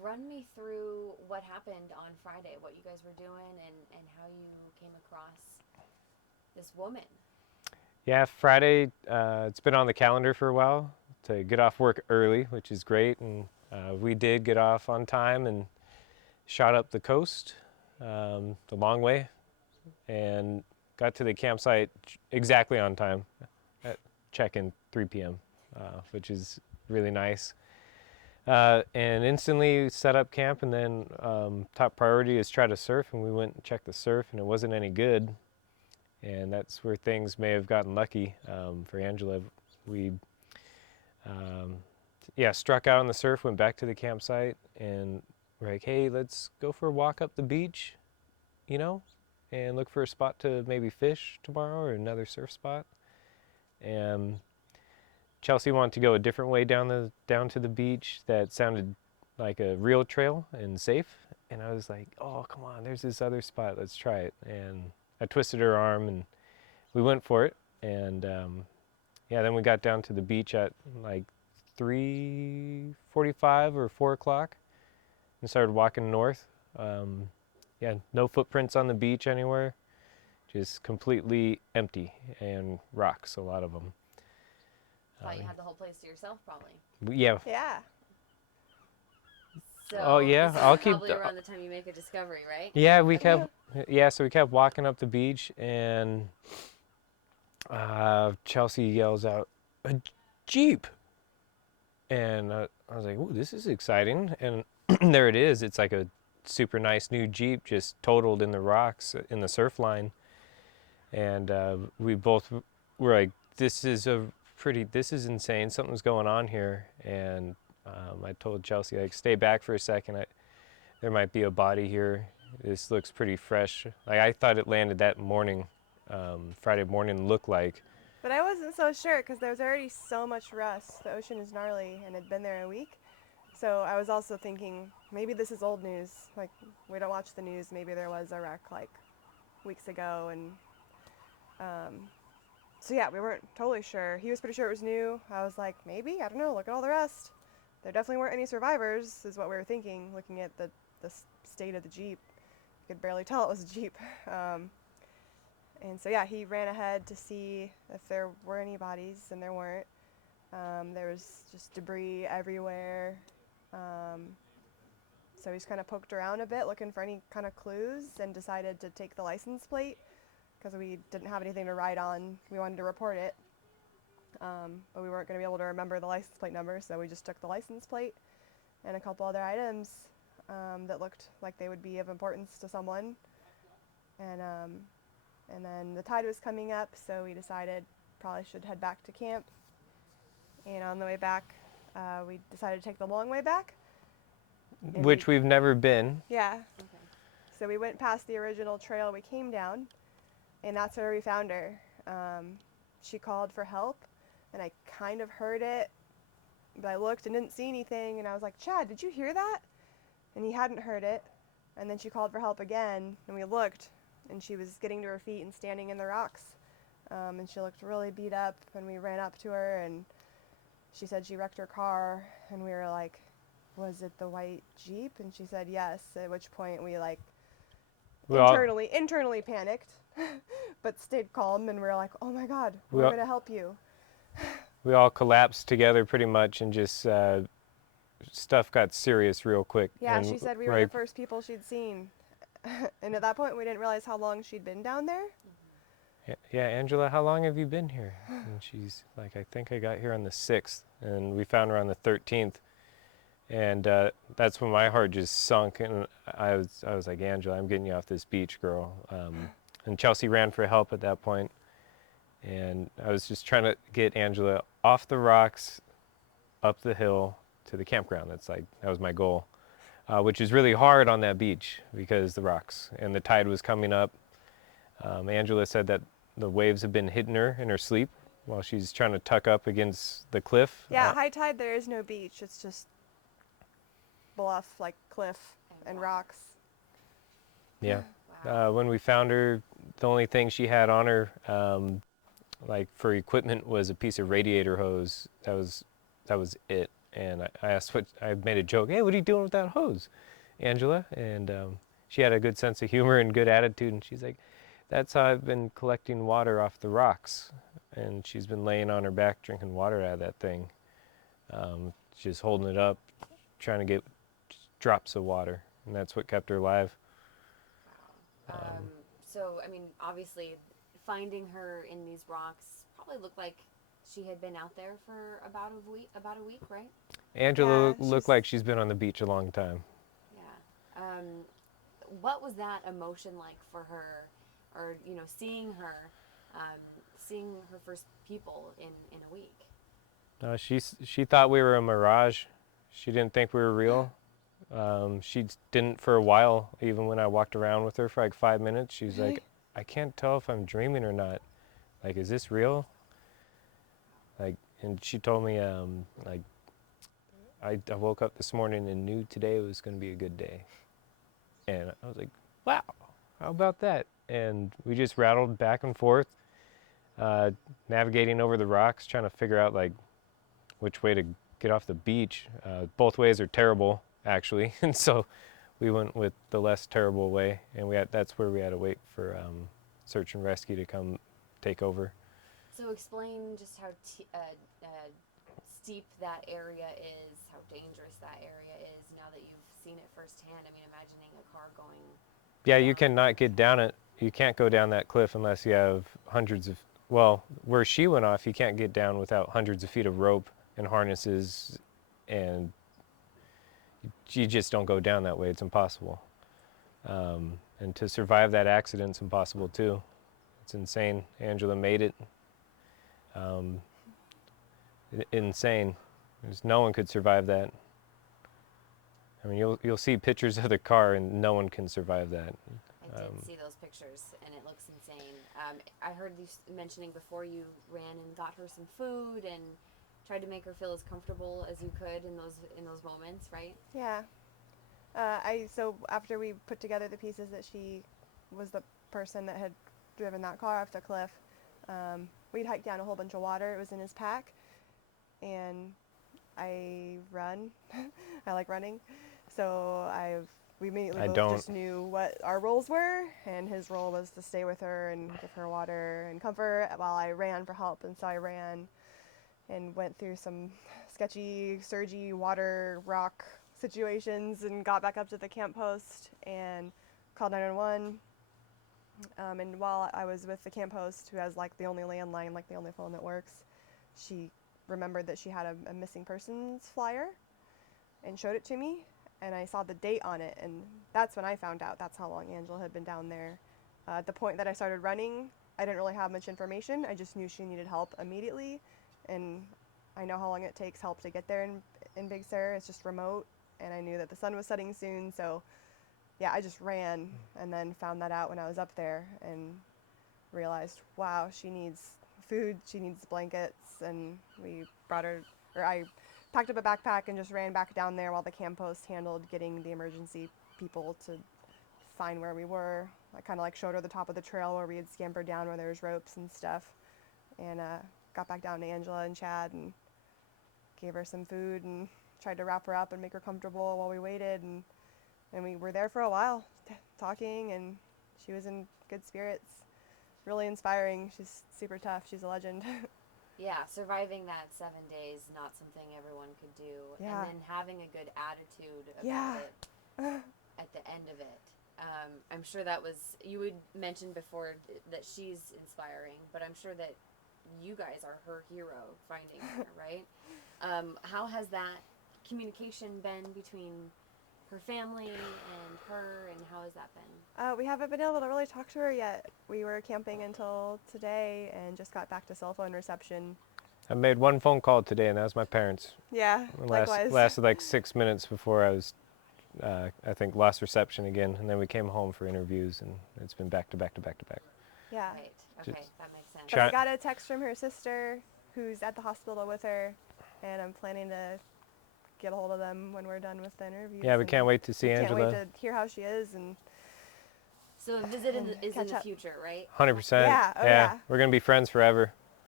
run me through what happened on Friday, what you guys were doing, and how you came across this woman. Yeah, Friday, it's been on the calendar for a while to get off work early, which is great. And we did get off on time and shot up the coast the long way and got to the campsite exactly on time at check-in 3 p.m., which is really nice. And instantly set up camp, and then top priority is try to surf, and we went and checked the surf, and it wasn't any good. And that's where things may have gotten lucky for Angela. We, um, yeah, struck out on the surf, went back to the campsite, and we're like, hey, let's go for a walk up the beach, you know, and look for a spot to maybe fish tomorrow or another surf spot. And Chelsea wanted to go a different way down to the beach that sounded like a real trail and safe. And I was like, oh, come on, there's this other spot. Let's try it. And I twisted her arm and we went for it. And yeah, then we got down to the beach at like 3:45 or 4 o'clock and started walking north. Yeah, no footprints on the beach anywhere, just completely empty and rocks, a lot of them. Thought you had the whole place to yourself, probably. Yeah. Yeah. Oh So yeah, this is I'll keep. probably around the time you make a discovery, right? Yeah, we kept. Yeah, so we kept walking up the beach, and Chelsea yells out, "A jeep!" And I was like, "Ooh, this is exciting!" And there it is. It's like a super nice new jeep, just totaled in the rocks in the surf line. And we both were like, "This is a pretty. This is insane. Something's going on here." And I told Chelsea, like, "Stay back for a second. There might be a body here. This looks pretty fresh." Like I thought it landed that morning, Friday morning. Looked like. But I wasn't so sure because there was already so much rust. The ocean is gnarly and had been there a week. So I was also thinking maybe this is old news. Like, we don't watch the news. Maybe there was a wreck like weeks ago. And so yeah, we weren't totally sure. He was pretty sure it was new. I was like, maybe? I don't know. Look at all the rust. There definitely weren't any survivors, is what we were thinking, looking at the state of the Jeep. You could barely tell it was a Jeep. And so yeah, he ran ahead to see if there were any bodies, and there weren't. There was just debris everywhere. So he just kind of poked around a bit, looking for any kind of clues, and decided to take the license plate because we didn't have anything to write on. We wanted to report it, but we weren't going to be able to remember the license plate number, so we just took the license plate and a couple other items that looked like they would be of importance to someone. And then the tide was coming up, so we decided probably should head back to camp. And on the way back, we decided to take the long way back. Which we've never been. Yeah. Okay. So we went past the original trail we came down, and that's where we found her. She called for help, and I kind of heard it, but I looked and didn't see anything, and I was like, Chad, did you hear that? And he hadn't heard it. And then she called for help again, and we looked, and she was getting to her feet and standing in the rocks. And she looked really beat up, and we ran up to her, and she said she wrecked her car, and we were like, was it the white Jeep? And she said yes, at which point we like internally panicked, but stayed calm, and we were like, oh my God, we're going to help you. We all collapsed together pretty much, and just stuff got serious real quick. Yeah, and she said we were the first people she'd seen. And at that point, we didn't realize how long she'd been down there. Yeah, Angela, how long have you been here? And she's like, I think I got here on the 6th, and we found her on the 13th. And that's when my heart just sunk, and I was like, Angela, I'm getting you off this beach, girl. And Chelsea ran for help at that point, and I was just trying to get Angela off the rocks, up the hill to the campground. That was my goal, which is really hard on that beach because the rocks and the tide was coming up. Angela said that the waves have been hitting her in her sleep while she's trying to tuck up against the cliff. Yeah, high tide, there is no beach. It's just bluff, like cliff and rocks. Yeah. Wow. When we found her, the only thing she had on her, like for equipment, was a piece of radiator hose. That was it. And I asked I made a joke, hey, what are you doing with that hose, Angela? And she had a good sense of humor and good attitude. And she's like, that's how I've been collecting water off the rocks. And she's been laying on her back drinking water out of that thing. Just holding it up, trying to get drops of water. And that's what kept her alive. Wow. So, I mean, obviously, finding her in these rocks probably looked like she had been out there for about a week, right? Angela Yeah, looked like she's been on the beach a long time. Yeah. What was that emotion like for her, or seeing her first people in a week? She thought we were a mirage. She didn't think we were real. She didn't for a while, even when I walked around with her for like 5 minutes. She's Really? like, I can't tell if I'm dreaming or not. Like, is this real? Like, and she told me, like, I woke up this morning and knew today was going to be a good day. And I was like, wow, how about that? And we just rattled back and forth, navigating over the rocks, trying to figure out like which way to get off the beach. Both ways are terrible, actually. And so we went with the less terrible way. And that's where we had to wait for search and rescue to come take over. So explain just how steep that area is, how dangerous that area is. Now that you've seen it firsthand, I mean, imagining a car going. Yeah, you cannot get down it. You can't go down that cliff unless you have well, where she went off, you can't get down without hundreds of feet of rope and harnesses, and you just don't go down that way. It's impossible. And to survive that accident's impossible too. It's insane. Angela made it. Insane. No one could survive that. I mean, you'll see pictures of the car, and no one can survive that. I did see those pictures, and it looks insane. I heard you mentioning before you ran and got her some food and tried to make her feel as comfortable as you could in those moments, right? Yeah. So after we put together the pieces that she was the person that had driven that car off the cliff, we'd hiked down a whole bunch of water. It was in his pack, and I run. I like running, so we immediately both just knew what our roles were, and his role was to stay with her and give her water and comfort while I ran for help. And so I ran and went through some sketchy, surgy water rock situations and got back up to the camp post and called 911. And while I was with the camp host, who has like the only landline, like the only phone that works, she remembered that she had a missing persons flyer and showed it to me, and I saw the date on it, and that's when I found out that's how long Angela had been down there. At the point that I started running, I didn't really have much information. I just knew she needed help immediately, and I know how long it takes help to get there in Big Sur. It's just remote, and I knew that the sun was setting soon, so yeah, I just ran and then found that out when I was up there and realized, wow, she needs food, she needs blankets, and I packed up a backpack and just ran back down there while the camp host handled getting the emergency people to find where we were. I kind of like showed her the top of the trail where we had scampered down where there was ropes and stuff, and got back down to Angela and Chad and gave her some food and tried to wrap her up and make her comfortable while we waited, and we were there for a while talking, and she was in good spirits. Really inspiring. She's super tough. She's a legend. Yeah, surviving that 7 days, not something everyone could do. Yeah. And then having a good attitude about it at the end of it. I'm sure you had mentioned before that she's inspiring, but I'm sure that you guys are her hero finding her, right? How has that communication been between her family and her, and how has that been? We haven't been able to really talk to her yet. We were camping until today and just got back to cell phone reception. I made one phone call today, and that was my parents. Yeah, likewise. Lasted like 6 minutes before I was, I think, lost reception again, and then we came home for interviews, and it's been back to back to back to back. Yeah. Right. Okay, that makes sense. But I got a text from her sister, who's at the hospital with her, and I'm planning to get a hold of them when we're done with the interviews. Yeah, we can't wait to see Angela. Can't wait to hear how she is. And so a visit is in the future, right? 100%. Yeah, yeah. We're going to be friends forever.